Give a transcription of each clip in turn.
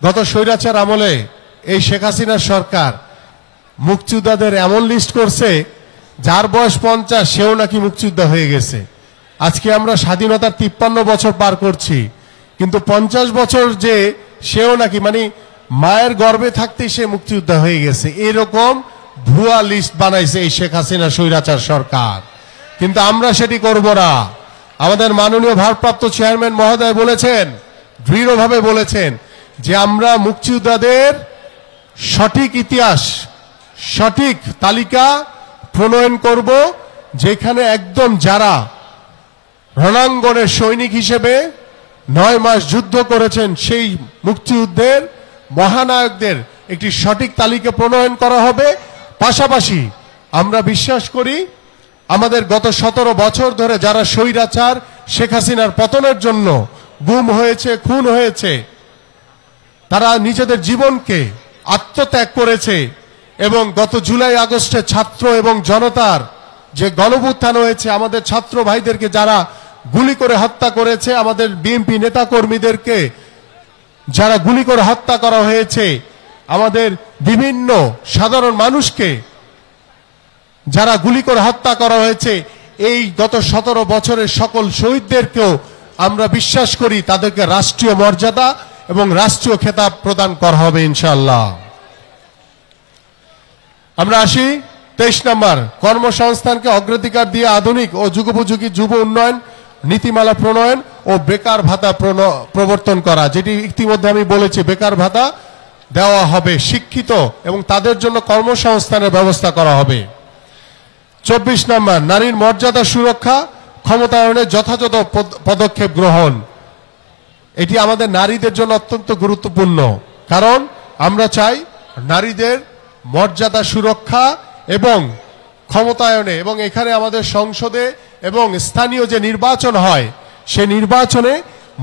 গত স্বৈরাচার আমলে এই শেখ হাসিনার সরকার মুক্তিযোদ্ধাদের এমন লিস্ট করছে, যার বয়স 50 সেও নাকি মুক্তিযোদ্ধা হয়ে গেছে। আজকে আমরা স্বাধীনতার 53 বছর পার করছি, কিন্তু 50 বছর যে সেও নাকি মানে মায়ের গর্ভে থাকতেই সে মুক্তিযোদ্ধা হয়ে গেছে, এরকম ভুয়া লিস্ট বানাইছে এই শেখ হাসিনা স্বৈরাচার সরকার। কিন্তু আমরা সেটি করব না। আমাদের মাননীয় ভারপ্রাপ্ত চেয়ারম্যান মহোদয় বলেছেন, দৃঢ়ভাবে বলেছেন যে আমরা মুক্তিযোদ্ধাদের সঠিক ইতিহাস, সঠিক তালিকা প্রণয়ন করব, যেখানে একদম যারা রণাঙ্গনের সৈনিক হিসেবে 9 মাস যুদ্ধ করেছেন সেই মুক্তিযুদ্ধের মহানায়কদের একটি সঠিক তালিকা প্রণয়ন করা হবে। পাশাপাশি আমরা বিশ্বাস করি আমাদের গত 17 বছর ধরে যারা স্বৈরাচার শেখ হাসিনার পতনের জন্য গুম হয়েছে, খুন হয়েছে, তারা নিজেদের জীবনকে আত্মত্যাগ করেছে, এবং গত জুলাই আগস্টে ছাত্র এবং জনতার যে গণঅভ্যুত্থান হয়েছে, আমাদের ছাত্র ভাইদেরকে যারা গুলি করে হত্যা করেছে, আমাদের বিএনপি নেতা কর্মীদেরকে যারা গুলি করে হত্যা করা হয়েছে, আমাদের বিভিন্ন সাধারণ মানুষকে যারা গুলি করে হত্যা করা হয়েছে, এই গত 17 বছরের সকল শহীদদেরকেও আমরা বিশ্বাস করি তাদেরকে রাষ্ট্রীয় মর্যাদা এবং রাষ্ট্রীয় খেতাব প্রদান করা হবে ইনশাআল্লাহ। আমরা আসি 23 নম্বর, কর্মসংস্থানকে অগ্রাধিকার দিয়ে আধুনিক ও যুগোপযোগী যুব উন্নয়ন নীতিমালা প্রণয়ন ও বেকার ভাতা প্রবর্তন করা, যেটি ইতিমধ্যে আমি বলেছি বেকার ভাতা দেওয়া হবে, শিক্ষিত এবং তাদের জন্য কর্মসংস্থানের ব্যবস্থা করা হবে। 24 নম্বর, নারীর মর্যাদা সুরক্ষা ক্ষমতায়নে যথাযথ পদক্ষেপ গ্রহণ। এটি আমাদের নারীদের জন্য অত্যন্ত গুরুত্বপূর্ণ, কারণ আমরা চাই নারীদের মর্যাদা সুরক্ষা এবং ক্ষমতায়নে, এবং এখানে আমাদের সংসদে এবং স্থানীয় যে নির্বাচন হয় সে নির্বাচনে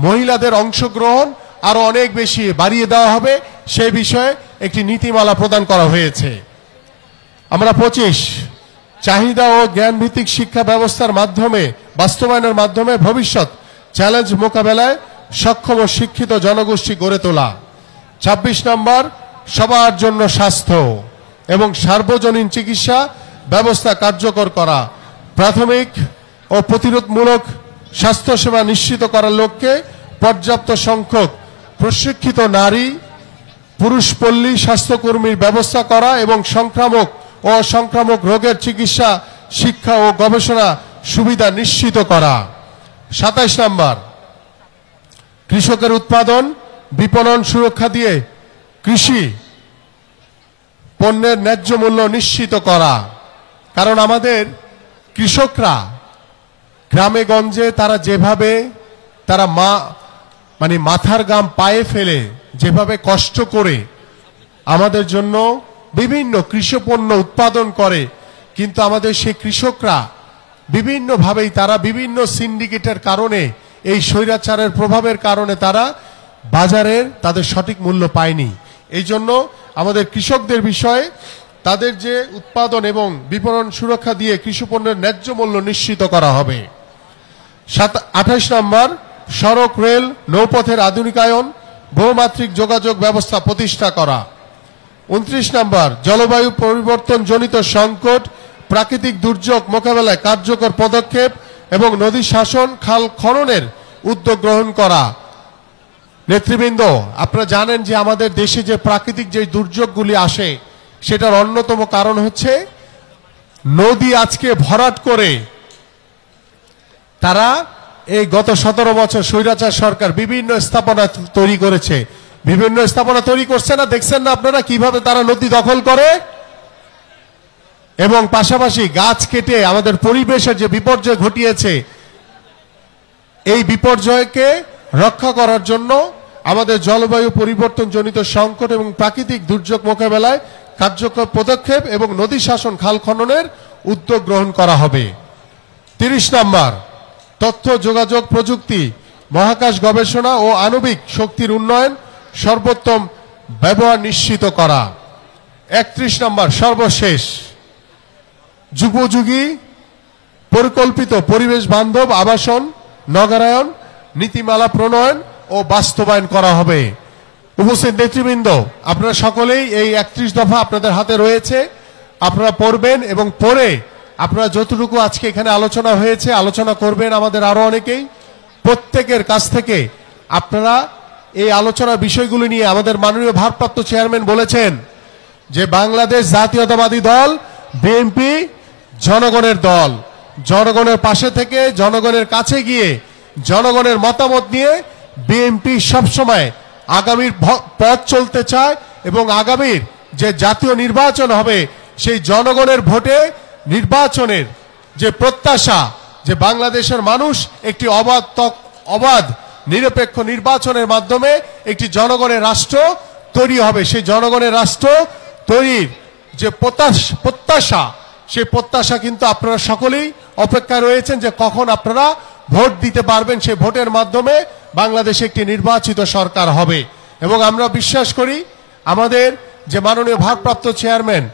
মহিলাদের অংশগ্রহণ আরো অনেক বেশি বাড়িয়ে দেওয়া হবে, সে বিষয়ে একটি নীতিমালা প্রদান করা হয়েছে। আমরা 25, চাহিদা ও জ্ঞান ভিত্তিক শিক্ষা ব্যবস্থার মাধ্যমে বাস্তবায়নের মাধ্যমে ভবিষ্যৎ চ্যালেঞ্জ মোকাবেলায় সক্ষম ও শিক্ষিত জনগোষ্ঠী গড়ে তোলা। 26 নম্বর, সবার জন্য স্বাস্থ্য এবং সার্বজনীন চিকিৎসা ব্যবস্থা কার্যকর করা, প্রাথমিক ও প্রতিরোধমূলক স্বাস্থ্যসেবা নিশ্চিত করার লক্ষ্যে পর্যাপ্ত সংখ্যক প্রশিক্ষিত নারী পুরুষ পল্লী স্বাস্থ্যকর্মীর ব্যবস্থা করা এবং সংক্রামক ও সংক্রামক রোগের চিকিৎসা, শিক্ষা ও গবেষণা সুবিধা নিশ্চিত করা। 27 নম্বর, কৃষকের উৎপাদন বিপণন সুরক্ষা দিয়ে কৃষি পণ্যের ন্যায্য মূল্য নিশ্চিত করা, কারণ আমাদের কৃষকরা গ্রামে গঞ্জে তারা যেভাবে তারা মাথার ঘাম পায়ে ফেলে যেভাবে কষ্ট করে আমাদের জন্য বিভিন্ন কৃষি পণ্য উৎপাদন করে, কিন্তু আমাদের সেই কৃষকরা বিভিন্নভাবেই তারা বিভিন্ন সিন্ডিকেটের কারণে, এই স্বৈরাচারের প্রভাবের কারণে তারা বাজারের তাদের সঠিক মূল্য পায়নি। এই জন্য আমাদের কৃষকদের বিষয়ে তাদের যে উৎপাদন এবং বিপণন সুরক্ষা দিয়ে কৃষি পণ্যের ন্যায্য মূল্য নিশ্চিত করা হবে। 28 নম্বর, সড়ক রেল নৌপথের আধুনিকায়ন বহুমাত্রিক যোগাযোগ ব্যবস্থা প্রতিষ্ঠা করা। 29 নম্বর, জলবায়ু পরিবর্তন জনিত সংকট প্রাকৃতিক দুর্যোগ মোকাবেলায় কার্যকর পদক্ষেপ এবং নদী শাসন খাল খননের উদ্যোগ গ্রহণ করা। নেতৃবৃন্দ, আপনারা জানেন যে আমাদের দেশে যে প্রাকৃতিক যে দুর্যোগগুলি আসে সেটার অন্যতম কারণ হচ্ছে নদী আজকে ভরাট করে তারা এই গত 17 বছর স্বৈরাচার সরকার বিভিন্ন স্থাপনা তৈরি করেছে, বিভিন্ন স্থাপনা তৈরি করছে না, দেখছেন না আপনারা কিভাবে তারা নদী দখল করে, এবং পাশাপাশি গাছ কেটে আমাদের পরিবেশের যে বিপর্যয় ঘটিয়েছে, এই বিপর্যয়কে রক্ষা করার জন্য আমাদের জলবায়ু পরিবর্তন জনিত সংকট এবং প্রাকৃতিক দুর্যোগ মোকাবেলায় কার্যকর পদক্ষেপ এবং নদী শাসন খাল খননের উদ্যোগ গ্রহণ করা হবে। 30 নম্বর, তথ্য যোগাযোগ প্রযুক্তি মহাকাশ গবেষণা ও আণবিক শক্তির উন্নয়ন সর্বোত্তম ব্যবহার নিশ্চিত করা। 31 নম্বর, সর্বশেষ, যুগোপযোগী পরিকল্পিত পরিবেশ বান্ধব আবাসন নগরায়ন নীতিমালা প্রণয়ন ও বাস্তবায়ন করা হবে। উপস্থিত নেতৃবৃন্দ, আপনারা সকলেই এই 31 দফা আপনাদের হাতে রয়েছে, আপনারা পড়বেন এবং পড়ে আপনারা যতটুকু আজকে এখানে আলোচনা হয়েছে আলোচনা করবেন। আমাদের আরো অনেকেই প্রত্যেকের কাছ থেকে আপনারা এই আলোচনার বিষয়গুলো নিয়ে, আমাদের মাননীয় ভারপ্রাপ্ত চেয়ারম্যান বলেছেন যে বাংলাদেশ জাতীয়তাবাদী দল বিএনপি জনগণের দল, জনগণের পাশে থেকে জনগণের কাছে গিয়ে জনগণের মতামত নিয়ে বিএনপি সবসময় আগামীর পথ চলতে চায় এবং আগামীর যে জাতীয় নির্বাচন হবে সেই জনগণের ভোটে নির্বাচনের যে প্রত্যাশা, যে বাংলাদেশের মানুষ একটি অবাধ নিরপেক্ষ নির্বাচনের মাধ্যমে একটি জনগণের রাষ্ট্র তৈরি হবে, সেই জনগণের রাষ্ট্র তৈরির যে প্রত্যাশা, সেই প্রত্যাশা কিন্তু আপনারা সকলেই অপেক্ষায় রয়েছেন যে কখন আপনারা ভোট দিতে পারবেন। সেই ভোটের মাধ্যমে বাংলাদেশে একটি নির্বাচিত সরকার হবে এবং আমরা বিশ্বাস করি আমাদের যে মাননীয় ভারপ্রাপ্ত চেয়ারম্যান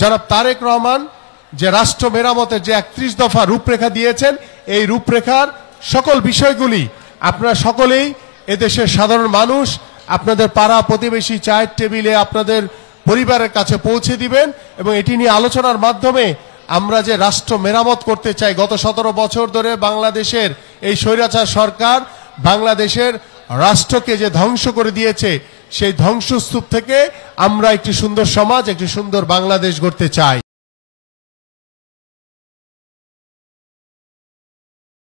জনাব তারেক রহমান যে রাষ্ট্র মেরামতের যে 31 দফা রূপরেখা দিয়েছেন, এই রূপরেখার সকল বিষয়গুলি আপনারা সকলেই এদেশের সাধারণ মানুষ আপনাদের পাড়া প্রতিবেশী চায়ের টেবিলে আপনাদের পরিবারের কাছে পৌঁছে দিবেন এবং এটি নিয়ে আলোচনার মাধ্যমে আমরা যে রাষ্ট্র মেরামত করতে চাই, গত 17 বছর ধরে বাংলাদেশের এই স্বৈরাচার সরকার বাংলাদেশের রাষ্ট্রকে যে ধ্বংস করে দিয়েছে, সেই ধ্বংসস্তূপ থেকে আমরা একটি সুন্দর সমাজ, একটি সুন্দর বাংলাদেশ গড়তে চাই।